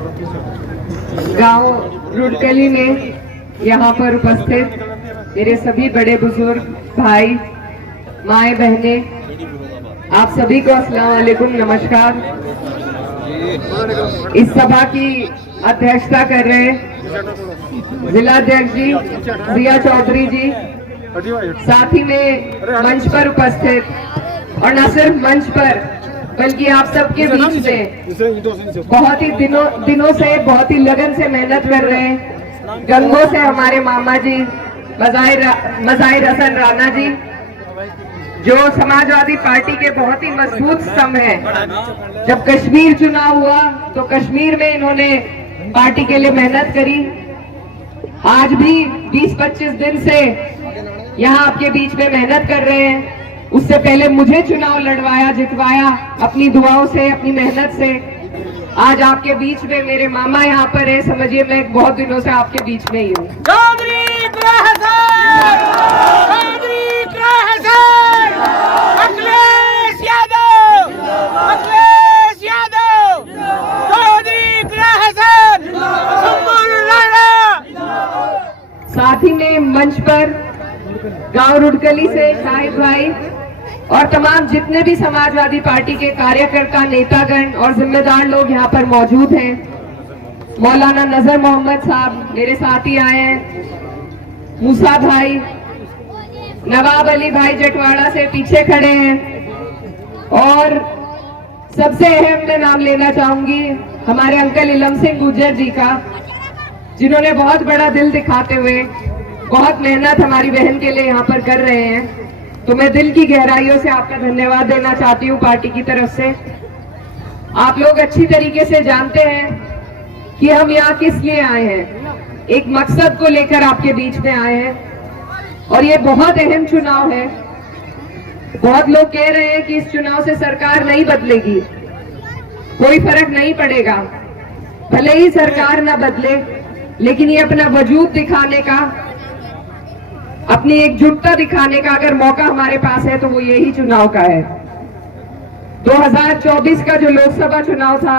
गांव रुड़कली में यहाँ पर उपस्थित मेरे सभी बड़े बुजुर्ग भाई, माए, बहने, आप सभी को अस्सलाम वालेकुम, नमस्कार। इस सभा की अध्यक्षता कर रहे जिलाध्यक्ष जी जिया चौधरी जी, साथ ही में मंच पर उपस्थित और न सिर्फ मंच पर बल्कि आप सबके बीच में बहुत ही दिनों से बहुत ही लगन से मेहनत कर रहे हैं। गंगों से हमारे मामा जी मज़ाहिर हसन राणा जी, जो समाजवादी पार्टी के बहुत ही मजबूत स्तंभ हैं। जब कश्मीर चुनाव हुआ तो कश्मीर में इन्होंने पार्टी के लिए मेहनत करी। आज भी 20-25 दिन से यहाँ आपके बीच में मेहनत कर रहे हैं। उससे पहले मुझे चुनाव लड़वाया, जितवाया अपनी दुआओं से, अपनी मेहनत से। आज आपके बीच में मेरे मामा यहाँ पर है। समझिए मैं बहुत दिनों से आपके बीच में ही हूँ। साथ ही में मंच पर गांव रुड़कली से शाहिद भाई और तमाम जितने भी समाजवादी पार्टी के कार्यकर्ता, नेतागण और जिम्मेदार लोग यहाँ पर मौजूद हैं। मौलाना नजर मोहम्मद साहब मेरे साथ ही आए हैं। मूसा भाई, नवाब अली भाई जटवाड़ा से पीछे खड़े हैं। और सबसे अहम मैं नाम लेना चाहूंगी हमारे अंकल इलम सिंह गुर्जर जी का, जिन्होंने बहुत बड़ा दिल दिखाते हुए बहुत मेहनत हमारी बहन के लिए यहाँ पर कर रहे हैं। तो मैं दिल की गहराइयों से आपका धन्यवाद देना चाहती हूँ पार्टी की तरफ से। आप लोग अच्छी तरीके से जानते हैं कि हम यहाँ किस लिए आए हैं। एक मकसद को लेकर आपके बीच में आए हैं और ये बहुत अहम चुनाव है। बहुत लोग कह रहे हैं कि इस चुनाव से सरकार नहीं बदलेगी, कोई फर्क नहीं पड़ेगा। भले ही सरकार ना बदले, लेकिन ये अपना वजूद दिखाने का, अपनी एकजुटता दिखाने का अगर मौका हमारे पास है तो वो यही चुनाव का है। 2024 का जो लोकसभा चुनाव था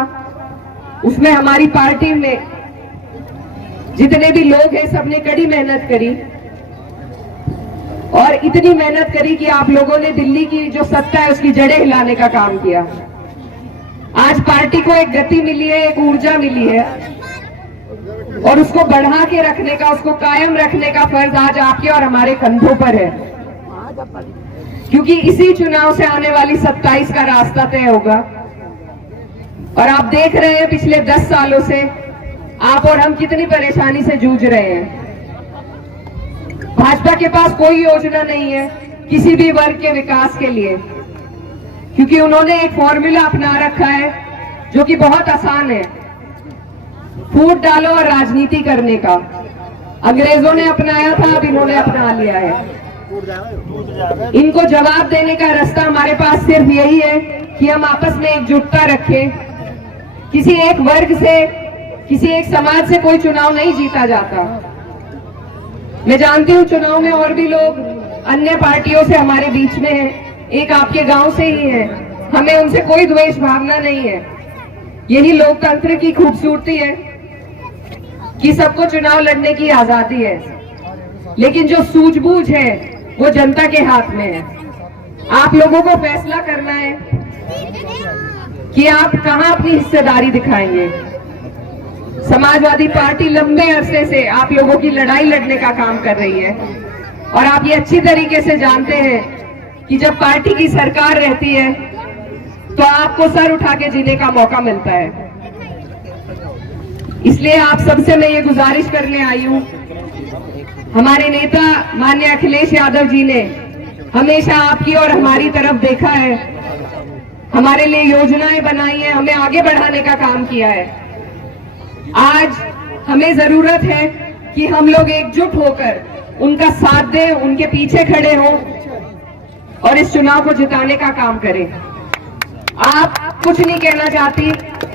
उसमें हमारी पार्टी में जितने भी लोग हैं सबने कड़ी मेहनत करी और इतनी मेहनत करी कि आप लोगों ने दिल्ली की जो सत्ता है उसकी जड़ें हिलाने का काम किया। आज पार्टी को एक गति मिली है, एक ऊर्जा मिली है और उसको बढ़ा के रखने का, उसको कायम रखने का फर्ज आज आपके और हमारे कंधों पर है। क्योंकि इसी चुनाव से आने वाली 27 का रास्ता तय होगा। और आप देख रहे हैं पिछले 10 सालों से आप और हम कितनी परेशानी से जूझ रहे हैं। भाजपा के पास कोई योजना नहीं है किसी भी वर्ग के विकास के लिए, क्योंकि उन्होंने एक फॉर्मूला अपना रखा है जो कि बहुत आसान है, फूट डालो और राजनीति करने का। अंग्रेजों ने अपनाया था, अब इन्होंने अपना लिया है। इनको जवाब देने का रास्ता हमारे पास सिर्फ यही है कि हम आपस में एकजुटता रखें। किसी एक वर्ग से, किसी एक समाज से कोई चुनाव नहीं जीता जाता। मैं जानती हूँ चुनाव में और भी लोग अन्य पार्टियों से हमारे बीच में हैं, एक आपके गांव से ही है। हमें उनसे कोई द्वेष भावना नहीं है। यही लोकतंत्र की खूबसूरती है कि सबको चुनाव लड़ने की आजादी है, लेकिन जो सूझबूझ है वो जनता के हाथ में है। आप लोगों को फैसला करना है कि आप कहां अपनी हिस्सेदारी दिखाएंगे। समाजवादी पार्टी लंबे अरसे से आप लोगों की लड़ाई लड़ने का काम कर रही है और आप ये अच्छी तरीके से जानते हैं कि जब पार्टी की सरकार रहती है तो आपको सर उठा के जीने का मौका मिलता है। इसलिए आप सबसे मैं ये गुजारिश करने आई हूँ। हमारे नेता माननीय अखिलेश यादव जी ने हमेशा आपकी और हमारी तरफ देखा है, हमारे लिए योजनाएं बनाई है, हमें आगे बढ़ाने का काम किया है। आज हमें जरूरत है कि हम लोग एकजुट होकर उनका साथ दें, उनके पीछे खड़े हों और इस चुनाव को जिताने का काम करें। आप कुछ नहीं कहना चाहती,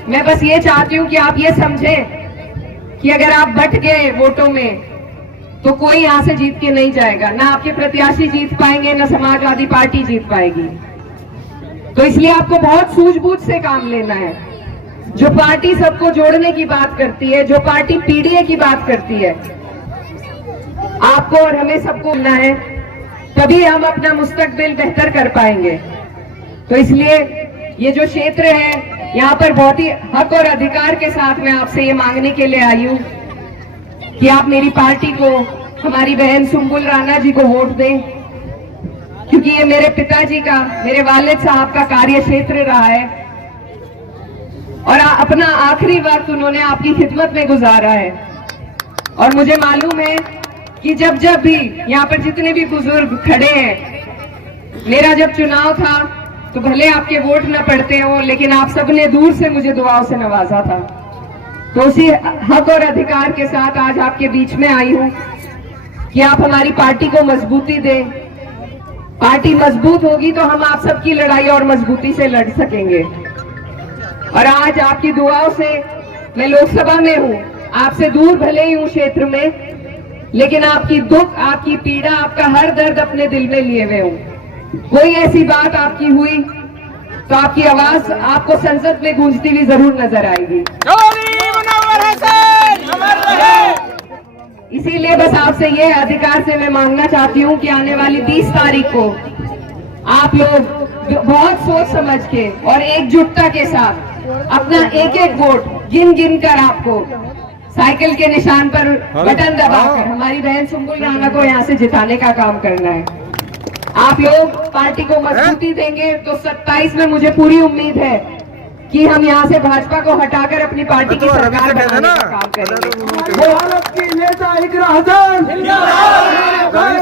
मैं बस ये चाहती हूँ कि आप ये समझें कि अगर आप बट गए वोटों में तो कोई यहां से जीत के नहीं जाएगा। ना आपके प्रत्याशी जीत पाएंगे, ना समाजवादी पार्टी जीत पाएगी। तो इसलिए आपको बहुत सूझबूझ से काम लेना है, जो पार्टी सबको जोड़ने की बात करती है, जो पार्टी पीडीए की बात करती है, आपको और हमें सबको मिलना है, तभी हम अपना मुस्तकबिल बेहतर कर पाएंगे। तो इसलिए ये जो क्षेत्र है, यहाँ पर बहुत ही हक और अधिकार के साथ मैं आपसे ये मांगने के लिए आई हूँ कि आप मेरी पार्टी को, हमारी बहन सुम्बुल राणा जी को वोट दें, क्योंकि ये मेरे पिताजी का, मेरे वालिद साहब का कार्य क्षेत्र रहा है और अपना आखिरी वक्त उन्होंने आपकी खिदमत में गुजारा है। और मुझे मालूम है कि जब जब भी यहाँ पर जितने भी बुजुर्ग खड़े हैं, मेरा जब चुनाव था तो भले आपके वोट न पड़ते हो, लेकिन आप सबने दूर से मुझे दुआओं से नवाजा था। तो उसी हक और अधिकार के साथ आज आपके बीच में आई हूँ कि आप हमारी पार्टी को मजबूती दें। पार्टी मजबूत होगी तो हम आप सबकी लड़ाई और मजबूती से लड़ सकेंगे। और आज आपकी दुआओं से मैं लोकसभा में हूँ, आपसे दूर भले ही हूँ क्षेत्र में, लेकिन आपकी दुख, आपकी पीड़ा, आपका हर दर्द अपने दिल में लिए हुए हूँ। कोई ऐसी बात आपकी हुई तो आपकी आवाज आपको संसद में गूंजती हुई जरूर नजर आएगी। इसीलिए बस आपसे ये अधिकार से मैं मांगना चाहती हूँ कि आने वाली 30 तारीख को आप लोग बहुत सोच समझ के और एकजुटता के साथ अपना एक एक वोट गिन गिन कर आपको साइकिल के निशान पर बटन दबाकर हमारी बहन सुम्बुल राणा को यहाँ से जिताने का काम करना है। आप लोग पार्टी को मजबूती देंगे तो 27 में मुझे पूरी उम्मीद है कि हम यहाँ से भाजपा को हटाकर अपनी पार्टी की सरकार बनाने का काम करेंगे। भारत की नेता इकरा हसन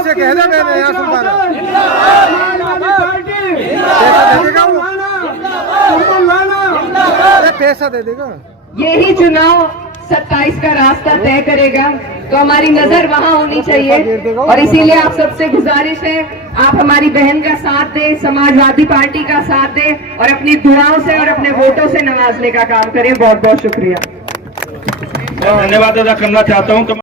से कह दे मैंने यहाँ पैसा दे देगा। यही चुनाव 27 का रास्ता तय करेगा, तो हमारी नजर वहां होनी चाहिए। और इसीलिए आप सबसे गुजारिश है, आप हमारी बहन का साथ दें, समाजवादी पार्टी का साथ दें और अपनी दुआओं से और अपने वोटों से नवाजने का काम करें। बहुत बहुत शुक्रिया। मैं धन्यवाद अदा करना चाहता हूं।